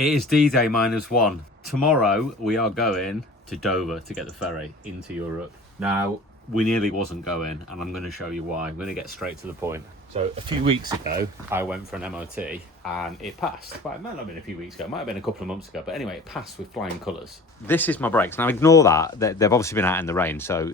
It is D-Day -1. Tomorrow we are going to Dover to get the ferry into Europe. Now, we nearly wasn't going, and I'm going to show you why. I'm going to get straight to the point. So a few weeks ago, I went for an MOT and it passed. Well, it might not have been a few weeks ago, it might have been a couple of months ago, but anyway, it passed with flying colours. This is my brakes. Now ignore that, they've obviously been out in the rain, so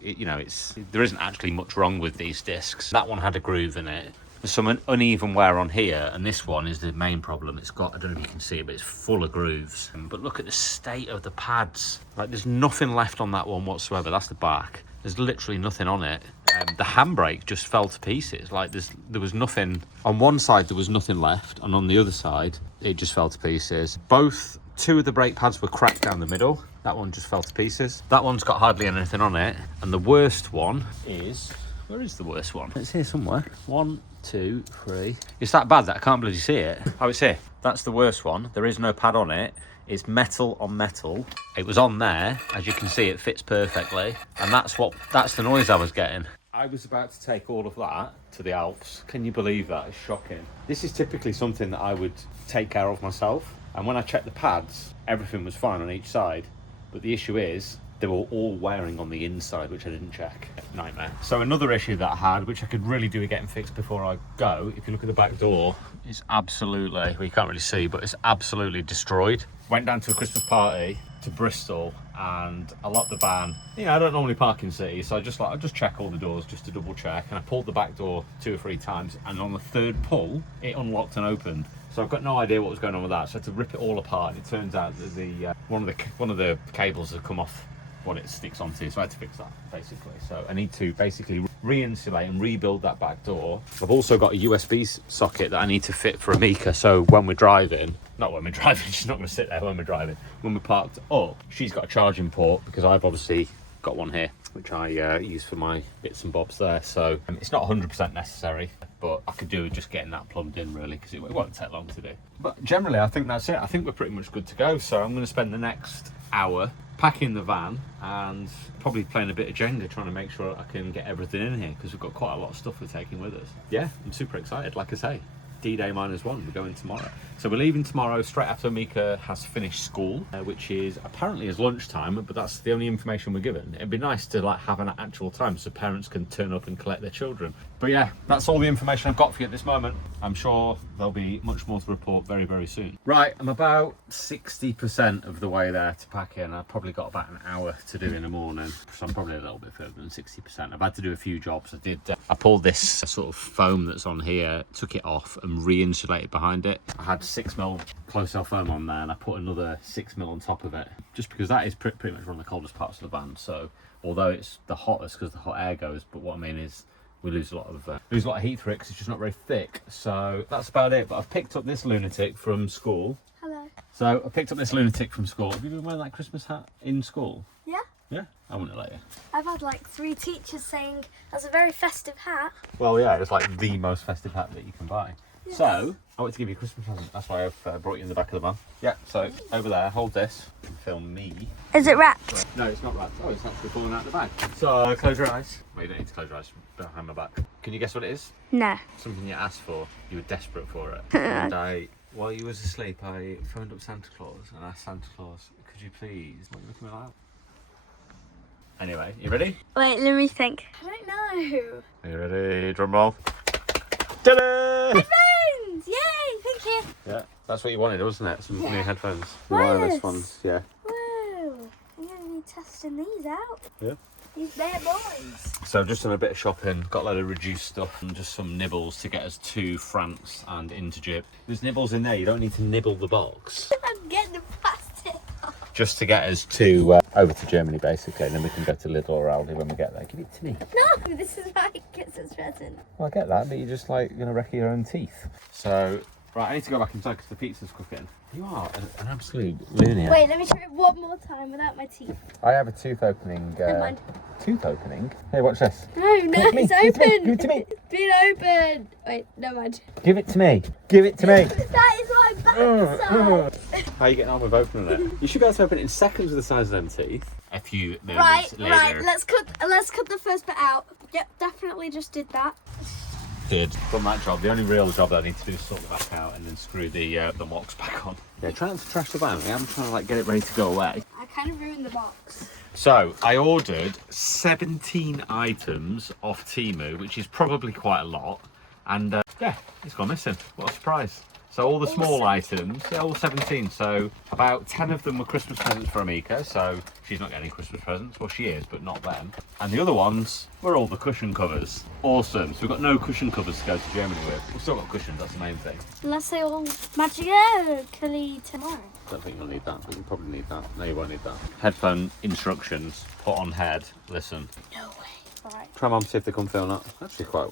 there isn't actually much wrong with these discs. That one had a groove in it. There's some uneven wear on here, and this one is the main problem. It's got, I don't know if you can see it, but it's full of grooves. But look at the state of the pads. Like, there's nothing left on that one whatsoever. That's the back. There's literally nothing on it. The handbrake just fell to pieces. Like, there was nothing on one side, there was nothing left, and on the other side it just fell to pieces. Two of the brake pads were cracked down the middle. That one just fell to pieces. That one's got hardly anything on it. And the worst one is, where is the worst one? It's here somewhere. 1, 2, 3. It's that bad that I can't bloody see it. Oh, it's here. That's the worst one. There is no pad on it. It's metal on metal. It was on there. As you can see, it fits perfectly. And that's the noise I was getting. I was about to take all of that to the Alps. Can you believe that? It's shocking. This is typically something that I would take care of myself. And when I checked the pads, everything was fine on each side. But the issue is, they were all wearing on the inside, which I didn't check. Nightmare. So another issue that I had, which I could really do with getting fixed before I go, if you look at the back door, it's absolutely, well, you can't really see, but it's absolutely destroyed. Went down to a Christmas party to Bristol and I locked the van. You know, I don't normally park in cities, so I just check all the doors just to double check. And I pulled the back door 2 or 3 times, and on the third pull, it unlocked and opened. So I've got no idea what was going on with that. So I had to rip it all apart. And it turns out that one of the cables had come off what it sticks onto, so I had to fix that basically. So I need to basically re-insulate and rebuild that back door. I've also got a USB socket that I need to fit for Amika, so when we're driving, she's not going to sit there when we're driving, when we're parked up, she's got a charging port, because I've obviously got one here which I use for my bits and bobs there. So it's not 100% necessary, but I could do with just getting that plugged in really, because it won't take long to do. But generally I think that's it. I think we're pretty much good to go. So I'm going to spend the next hour packing the van and probably playing a bit of Jenga, trying to make sure I can get everything in here, because we've got quite a lot of stuff we're taking with us. Yeah, I'm super excited. Like I say, D-Day -1, we're going tomorrow. So we're leaving tomorrow straight after Mika has finished school, which is apparently is lunchtime, but that's the only information we're given. It'd be nice to like have an actual time so parents can turn up and collect their children. But yeah, that's all the information I've got for you at this moment. I'm sure there'll be much more to report very, very soon. Right, I'm about 60% of the way there to pack in. I've probably got about an hour to do in the morning, so I'm probably a little bit further than 60%. I've had to do a few jobs. I pulled this sort of foam that's on here, took it off and re-insulated behind it. I had 6mm close cell foam on there, and I put another 6mm on top of it, just because that is pretty much one of the coldest parts of the van. So although it's the hottest because the hot air goes, but what I mean is we lose a lot of heat through it because it's just not very thick. So that's about it. But I've picked up this lunatic from school. Hello. So I picked up this lunatic from school. Have you been wearing that Christmas hat in school? Yeah. Yeah, I wouldn't let you. I've had like 3 teachers saying that's a very festive hat. Well, yeah, it's like the most festive hat that you can buy. Yes. So I want to give you a Christmas present. That's why I've brought you in the back of the van. Yeah, so over there, hold this and film me. Is it wrapped? No, it's not wrapped. Oh, it's actually falling out the bag. So close your eyes. Well, you don't need to close your eyes behind my back. Can you guess what it is? No. Something you asked for. You were desperate for it. And while you was asleep, I phoned up Santa Claus and asked Santa Claus, could you please, what are you looking at? Anyway, you ready? Wait, let me think. I don't know. Are you ready? Drum roll. Ta-da! Headphones! Yay! Thank you. Yeah, that's what you wanted, wasn't it? Some new headphones. Wireless ones, yeah. Whoa! I'm going to be testing these out. Yeah. These bad boys. So I've just done a bit of shopping, got a load of reduced stuff and just some nibbles to get us to France and into Egypt. There's nibbles in there, you don't need to nibble the box. I'm getting the plastic off. Just to get us to over to Germany basically, and then we can go to Lidl or Aldi when we get there. Give it to me. No, this is my Christmas present. Well, I get that, but you're just like going to wreck your own teeth. So, right, I need to go back inside because the pizza's cooking. You are an absolute lunatic. Wait, let me try it one more time without my teeth. I have a tooth opening. Never mind. Tooth opening? Hey, watch this. No, it's open. Give it to me. It's been open. Wait, never mind. Give it to me. Give it to me. That is my backside. How are you getting on with opening it? You should be able to open it in seconds with the size of them teeth. A few moments later. Right. Let's cut the first bit out. Yep, definitely just did that. did from that job. The only real job that I need to do is sort the back out and then screw the locks back on. Yeah, trying not to trash the van. I'm trying to like get it ready to go away. I kind of ruined the box. So I ordered 17 items off Temu, which is probably quite a lot. And yeah, it's gone missing. What a surprise. So all the small items, yeah, all 17. So about 10 of them were Christmas presents for Amika. So she's not getting any Christmas presents. Well, she is, but not them. And the other ones were all the cushion covers. Awesome. So we've got no cushion covers to go to Germany with. We've still got cushions, that's the main thing. Unless they all magically tomorrow. I don't think you'll need that, but you probably need that. No, you won't need that. Headphone instructions, put on head, listen. No way. Right. Try them on, see if they come feel that. Actually quite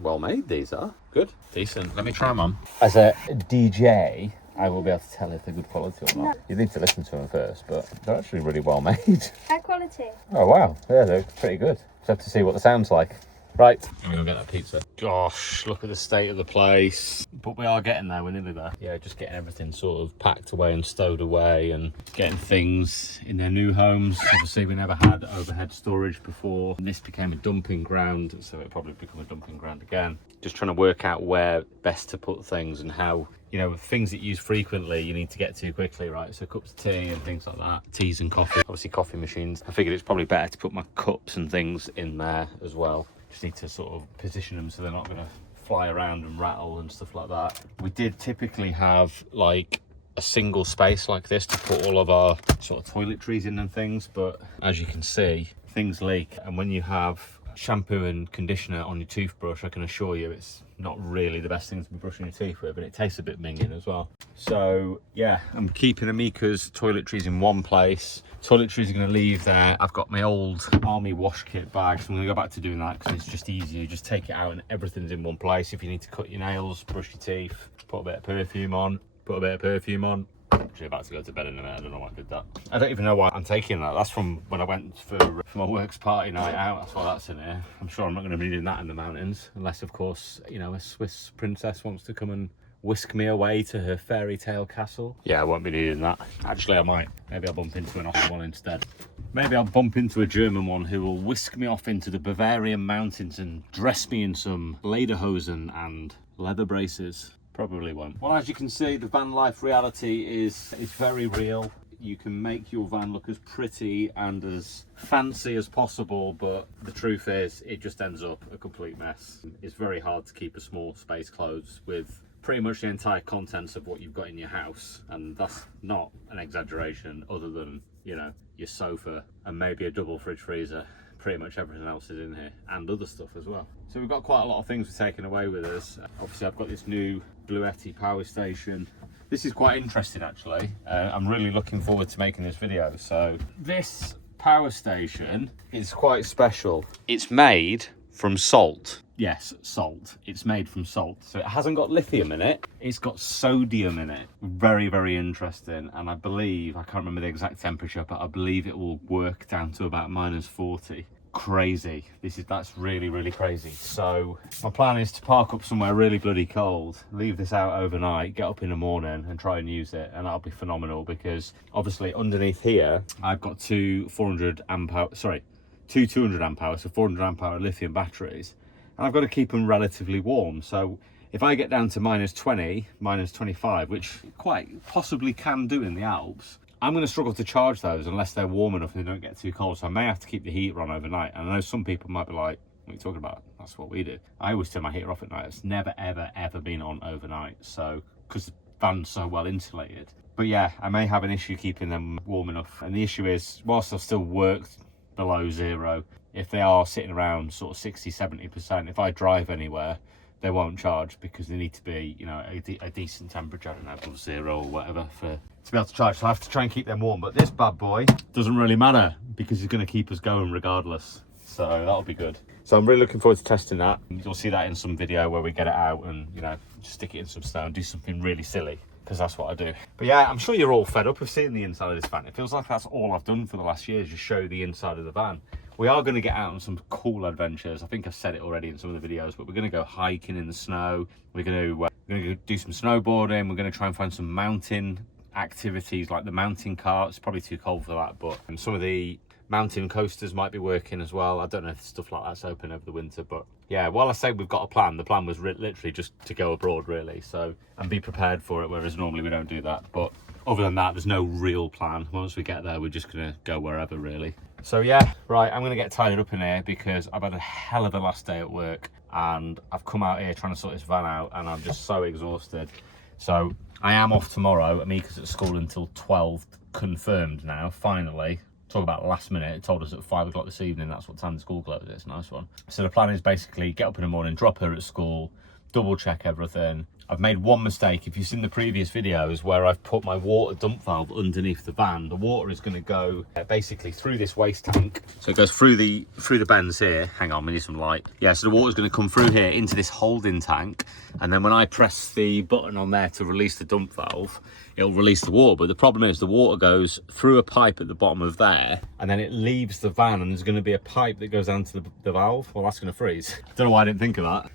well made, these are. Good. Decent. Let me try them on. As a DJ, I will be able to tell if they're good quality or not. No. You need to listen to them first, but they're actually really well made. High quality. Oh wow, yeah, they're pretty good. Just have to see what the sound's like. Right, I'm gonna get that pizza. Gosh, look at the state of the place. But we are getting there, we're nearly there. Yeah, just getting everything sort of packed away and stowed away and getting things in their new homes. Obviously, we never had overhead storage before. And this became a dumping ground, so it'll probably become a dumping ground again. Just trying to work out where best to put things and how, you know, things that you use frequently, you need to get to quickly, right? So cups of tea and things like that. Teas and coffee, obviously coffee machines. I figured it's probably better to put my cups and things in there as well. Just need to sort of position them so they're not going to fly around and rattle and stuff like that. We did typically have like a single space like this to put all of our sort of toiletries in and things, but as you can see, things leak. And when you have shampoo and conditioner on your toothbrush, I can assure you it's not really the best thing to be brushing your teeth with, and it tastes a bit minging as well. So yeah, I'm keeping Amika's toiletries in one place. Toiletries are going to leave there. I've got my old army wash kit bag, so I'm going to go back to doing that because it's just easier. You just take it out and everything's in one place. If you need to cut your nails, brush your teeth, put a bit of perfume on, Actually about to go to bed in a minute. I don't know why I did that. I don't even know why I'm taking that. That's from when I went for my works party night out. That's why that's in here. I'm sure I'm not going to be needing that in the mountains, unless of course, you know, a Swiss princess wants to come and whisk me away to her fairy tale castle. Yeah, I won't be needing that. Actually, I might. Maybe I'll bump into an Austrian one instead. Maybe I'll bump into a German one who will whisk me off into the Bavarian mountains and dress me in some lederhosen and leather braces. Probably won't. Well, as you can see, the van life reality is very real. You can make your van look as pretty and as fancy as possible, but the truth is it just ends up a complete mess. It's very hard to keep a small space closed with pretty much the entire contents of what you've got in your house, and that's not an exaggeration, other than, you know, your sofa and maybe a double fridge freezer. Pretty much everything else is in here, and other stuff as well. So we've got quite a lot of things we're taking away with us. Obviously I've got this new Bluetti power station. This is quite interesting actually. I'm really looking forward to making this video. So this power station is quite special. It's made from salt. Yes, salt. It's made from salt. So it hasn't got lithium in it. It's got sodium in it. Very, very interesting. And I believe, I can't remember the exact temperature, but I believe it will work down to about -40. Crazy. That's really, really crazy. So my plan is to park up somewhere really bloody cold, leave this out overnight, get up in the morning and try and use it, and that'll be phenomenal, because obviously underneath here I've got two 200 amp hour, so 400 amp hour lithium batteries, and I've got to keep them relatively warm. So if I get down to -20, -25, which quite possibly can do in the Alps, I'm going to struggle to charge those unless they're warm enough and they don't get too cold. So I may have to keep the heater on overnight. And I know some people might be like, what are you talking about? That's what we do. I always turn my heater off at night. It's never, ever, ever been on overnight. So, because the van's so well insulated. But yeah, I may have an issue keeping them warm enough. And the issue is, whilst I've still worked below zero, if they are sitting around sort of 60, 70%, if I drive anywhere, they won't charge, because they need to be, you know, a decent temperature, I don't know, above zero or whatever, to be able to charge. So I have to try and keep them warm. But this bad boy doesn't really matter, because it's going to keep us going regardless. So that'll be good. So I'm really looking forward to testing that. You'll see that in some video where we get it out and, you know, just stick it in some snow and do something really silly, because that's what I do. But yeah, I'm sure you're all fed up of seeing the inside of this van. It feels like that's all I've done for the last year, is just show the inside of the van. We are going to get out on some cool adventures. I think I've said it already in some of the videos, but we're going to go hiking in the snow. We're going to do some snowboarding. We're going to try and find some mountain activities, like the mountain cart. It's probably too cold for that, but some of the mountain coasters might be working as well. I don't know if stuff like that's open over the winter, but yeah, while I say we've got a plan, the plan was literally just to go abroad, really. So, and be prepared for it, whereas normally we don't do that. But other than that, there's no real plan. Once we get there, we're just gonna go wherever, really. So yeah, right, I'm gonna get tied up in here because I've had a hell of a last day at work, and I've come out here trying to sort this van out, and I'm just so exhausted. So I am off tomorrow. Amika's at school until 12, confirmed now, finally. Talk about last minute, it told us at 5 o'clock this evening, that's what time the school closes. It's a nice one. So the plan is basically get up in the morning, drop her at school, double check everything. I've made one mistake. If you've seen the previous videos where I've put my water dump valve underneath the van, the water is going to go basically through this waste tank. So it goes through the bends here. Hang on, we need some light. Yeah, so the water's going to come through here into this holding tank, and then when I press the button on there to release the dump valve, it'll release the water. But the problem is the water goes through a pipe at the bottom of there, and then it leaves the van, and there's going to be a pipe that goes down to the valve. Well, that's going to freeze. Don't know why I didn't think of that.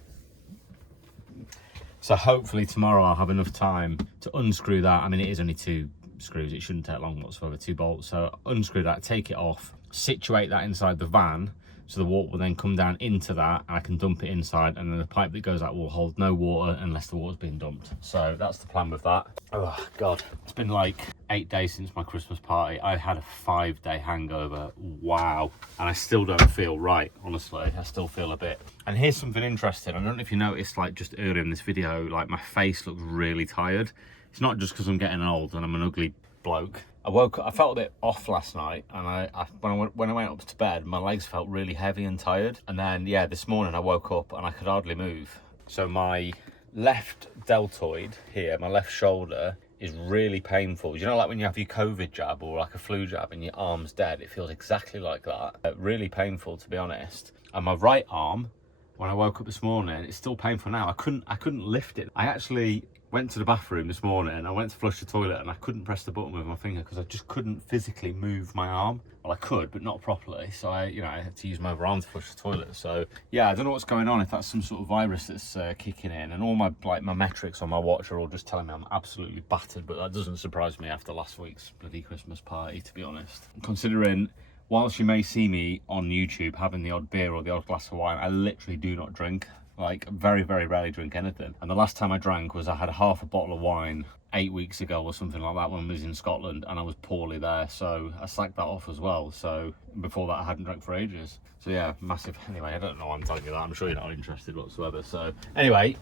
So hopefully tomorrow I'll have enough time to unscrew that. I mean, it is only 2 screws. It shouldn't take long whatsoever, 2 bolts. So unscrew that, take it off, situate that inside the van. So the water will then come down into that, and I can dump it inside, and then the pipe that goes out will hold no water unless the water's being dumped. So that's the plan with that. Oh God, it's been like 8 days since my Christmas party. I had a 5-day hangover, wow. And I still don't feel right, honestly. I still feel a bit. And here's something interesting. I don't know if you noticed, like just earlier in this video, like my face looks really tired. It's not just because I'm getting old and I'm an ugly bloke. I woke up, I felt a bit off last night, and when I went up to bed, my legs felt really heavy and tired. And then, yeah, this morning I woke up and I could hardly move. So my left deltoid here, my left shoulder, is really painful. You know, like when you have your COVID jab or like a flu jab and your arm's dead, it feels exactly like that. Really painful, to be honest. And my right arm, when I woke up this morning, it's still painful now. I couldn't lift it. I actually went to the bathroom this morning, I went to flush the toilet, and I couldn't press the button with my finger because I just couldn't physically move my arm. Well, I could, but not properly. So I had to use my other arm to flush the toilet. So yeah, I don't know what's going on, if that's some sort of virus that's kicking in. And all my metrics on my watch are all just telling me I'm absolutely battered, but that doesn't surprise me after last week's bloody Christmas party, to be honest. Considering, whilst you may see me on YouTube having the odd beer or the odd glass of wine, I literally do not drink. Like, very, very rarely drink anything. And the last time I drank was I had half a bottle of wine 8 weeks ago or something like that when I was in Scotland, and I was poorly there, so I slacked that off as well. So before that I hadn't drank for ages. So yeah, massive. Anyway, I don't know why I'm telling you that. I'm sure you're not interested whatsoever. So anyway,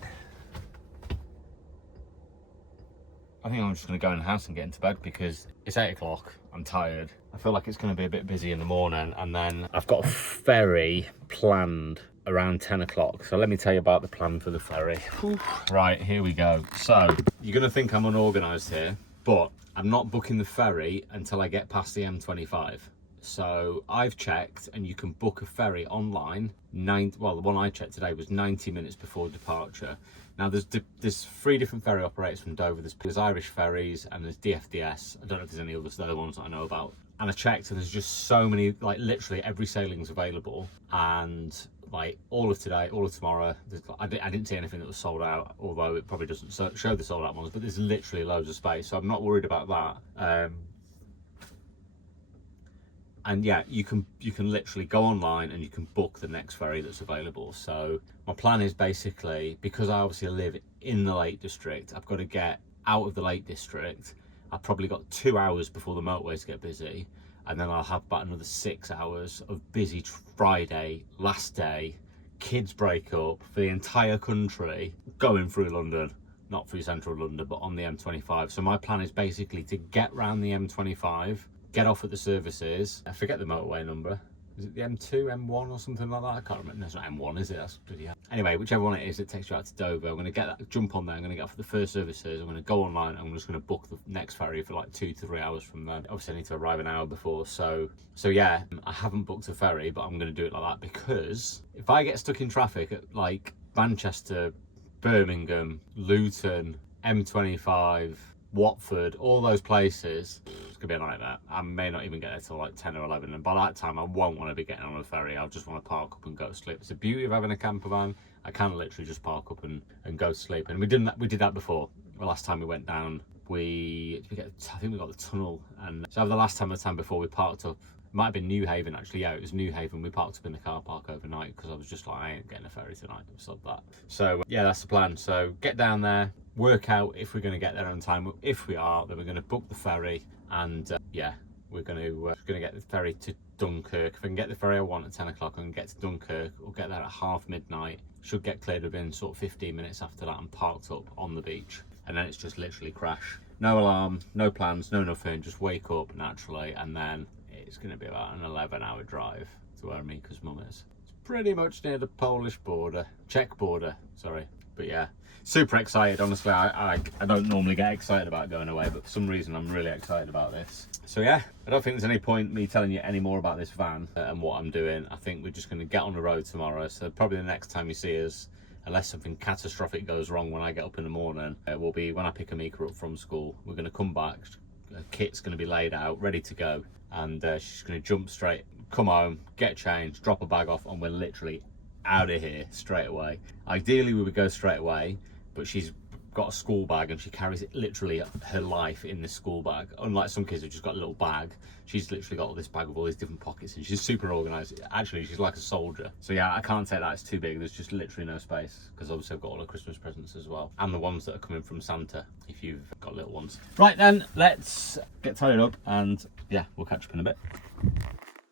I think I'm just going to go in the house and get into bed because it's 8 o'clock. I'm tired. I feel like it's going to be a bit busy in the morning, and then I've got a ferry planned around 10 o'clock. So let me tell you about the plan for the ferry. Whew. Right, here we go. So you're going to think I'm unorganised here, but I'm not booking the ferry until I get past the M25. So I've checked, and you can book a ferry online. Well, the one I checked today was 90 minutes before departure. Now there's 3 different ferry operators from Dover. There's Irish Ferries and there's DFDS. I don't know if there's any others. They're the ones that I know about. And I checked, and there's just so many, like literally every sailing's available. And like all of today, all of tomorrow, I didn't see anything that was sold out, although it probably doesn't show the sold out ones, but there's literally loads of space, so I'm not worried about that. And yeah, you can literally go online and you can book the next ferry that's available. So my plan is basically, because I obviously live in the Lake District, I've got to get out of the Lake District. I've probably got 2 hours before the motorways get busy, and then I'll have about another 6 hours of busy Friday, last day, kids break up for the entire country, going through London, not through central London, but on the M25. So my plan is basically to get round the M25, get off at the services. I forget the motorway number. Is it the M2, M1 or something like that? I can't remember. No, it's not M1, is it? That's bloody hell. Anyway, whichever one it is that takes you out to Dover, I'm going to get that, jump on there, I'm going to get off at the first services, I'm going to go online, and I'm just going to book the next ferry for like 2 to 3 hours from there. Obviously I need to arrive an hour before, so yeah, I haven't booked a ferry, but I'm going to do it like that, because if I get stuck in traffic at like Manchester, Birmingham, Luton, M25, Watford, all those places, it's gonna be a nightmare. I may not even get there till like 10 or 11, and by that time I won't want to be getting on a ferry. I'll just want to park up and go to sleep. It's the beauty of having a camper van. I can literally just park up and go to sleep. And we did that before. The last time we went down, I think we got the tunnel, and so the time before we parked up might have been New Haven actually. Yeah, it was New Haven. We parked up in the car park overnight because I was just like, I ain't getting a ferry tonight. So that. So yeah, that's the plan. So get down there, work out if we're going to get there on time. If we are, then we're going to book the ferry, and yeah, we're going to get the ferry to Dunkirk. If I can get the ferry I want at 10 o'clock, I can get to Dunkirk. We'll get there at half midnight. Should get cleared within sort of 15 minutes after that and parked up on the beach. And then it's just literally crash. No alarm, no plans, no nothing. Just wake up naturally, and then it's going to be about an 11-hour drive to where Amika's mum is. It's pretty much near the Polish border, Czech border, sorry. But yeah, super excited. Honestly, I don't normally get excited about going away, but for some reason I'm really excited about this. So yeah, I don't think there's any point me telling you any more about this van and what I'm doing. I think we're just going to get on the road tomorrow. So probably the next time you see us, unless something catastrophic goes wrong when I get up in the morning, will be when I pick Amika up from school. We're going to come back, kit's going to be laid out, ready to go, and she's going to jump straight, come home, get changed, drop a bag off, and we're literally out of here straight away. Ideally we would go straight away, but she's got a school bag and she carries it literally her life in this school bag. Unlike some kids who've just got a little bag, she's literally got this bag with all these different pockets, and she's super organized. Actually, she's like a soldier. So yeah, I can't take that, it's too big. There's just literally no space, because obviously I've got all the Christmas presents as well, and the ones that are coming from Santa if you've got little ones. Right then, let's get tied up, and yeah, we'll catch up in a bit.